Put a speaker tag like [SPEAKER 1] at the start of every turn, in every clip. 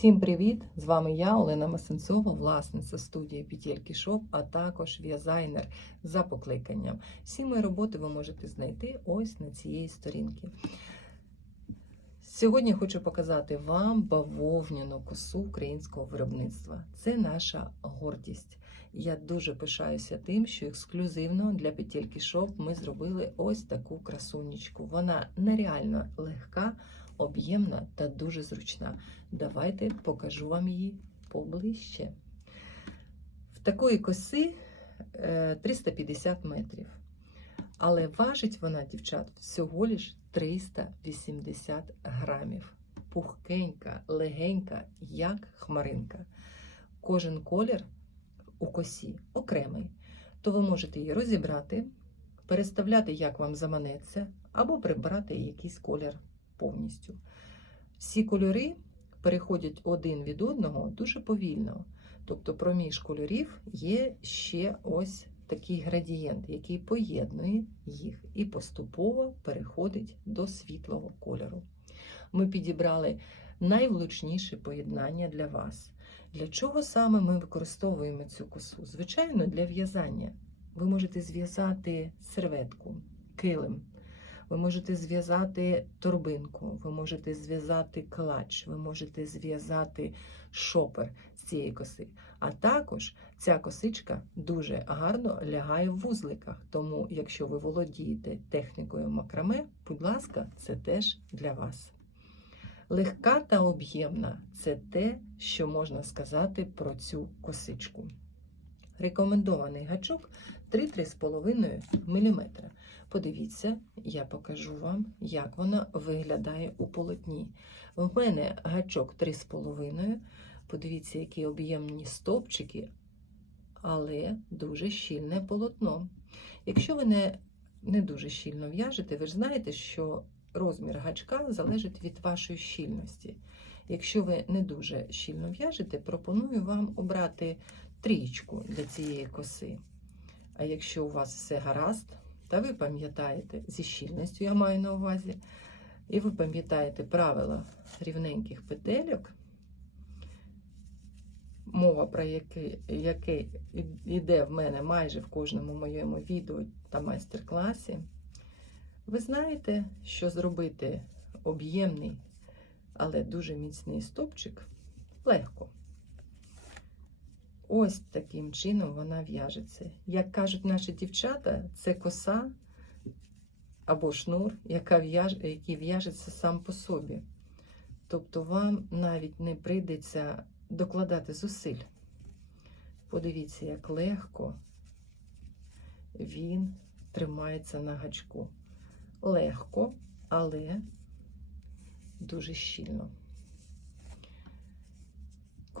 [SPEAKER 1] Всім привіт! З вами я, Олена Масенцова, власниця студії Петельки Шоп, а також в'язайнер за покликанням. Всі мої роботи ви можете знайти ось на цієї сторінки. Сьогодні хочу показати вам бавовняну косу українського виробництва. Це наша гордість. Я дуже пишаюся тим, що ексклюзивно для Петельки Шоп ми зробили ось таку красунечку. Вона нереально легка, об'ємна та дуже зручна. Давайте покажу вам її поближче. В такої коси е, 350 метрів. Але важить вона, дівчат, всього лиш 380 грамів. Пухкенька, легенька, як хмаринка. Кожен колір у косі окремий. То ви можете її розібрати, переставляти, як вам заманеться, або прибрати якийсь колір повністю. Всі кольори переходять один від одного дуже повільно. Тобто, проміж кольорів є ще ось такий градієнт, який поєднує їх і поступово переходить до світлого кольору. Ми підібрали найвлучніше поєднання для вас. Для чого саме ми використовуємо цю косу? Звичайно, для в'язання. Ви можете зв'язати серветку, килим. Ви можете зв'язати торбинку, ви можете зв'язати клач, ви можете зв'язати шопер з цієї коси. А також ця косичка дуже гарно лягає в вузликах. Тому, якщо ви володієте технікою макраме, будь ласка, це теж для вас. Легка та об'ємна це те, що можна сказати про цю косичку. Рекомендований гачок 3-3,5 мм. Подивіться, я покажу вам, як вона виглядає у полотні. В мене гачок 3,5. Подивіться, які об'ємні стовпчики, але дуже щільне полотно. Якщо ви не, не дуже щільно в'яжете, ви ж знаєте, що розмір гачка залежить від вашої щільності. Якщо ви не дуже щільно в'яжете, пропоную вам обрати трічку для цієї коси. А якщо у вас все гаразд, та ви пам'ятаєте зі щільністю, я маю на увазі, і ви пам'ятаєте правила рівненьких петельок, мова, про яке, яке йде в мене майже в кожному моєму відео та майстер-класі, ви знаєте, що зробити об'ємний, але дуже міцний стопчик легко. Ось таким чином вона в'яжеться. Як кажуть наші дівчата, це коса або шнур, який в'яжеться сам по собі. Тобто вам навіть не прийдеться докладати зусиль. Подивіться, як легко він тримається на гачку. Легко, але дуже щільно.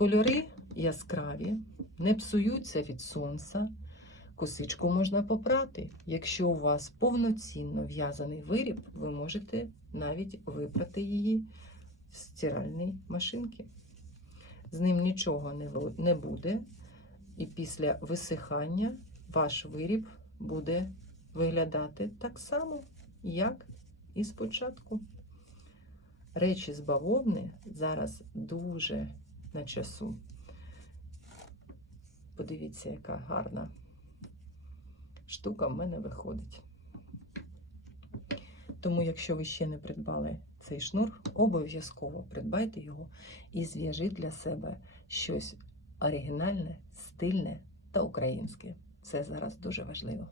[SPEAKER 1] Кольори яскраві, не псуються від сонця. Косичку можна попрати. Якщо у вас повноцінно в'язаний виріб, ви можете навіть випрати її в стиральній машинці. З ним нічого не буде, і після висихання ваш виріб буде виглядати так само, як і спочатку. Речі з бавовни зараз дуже на часу. Подивіться, яка гарна штука в мене виходить. Тому, якщо ви ще не придбали цей шнур, обов'язково придбайте його і зв'яжіть для себе щось оригінальне, стильне та українське. Це зараз дуже важливо.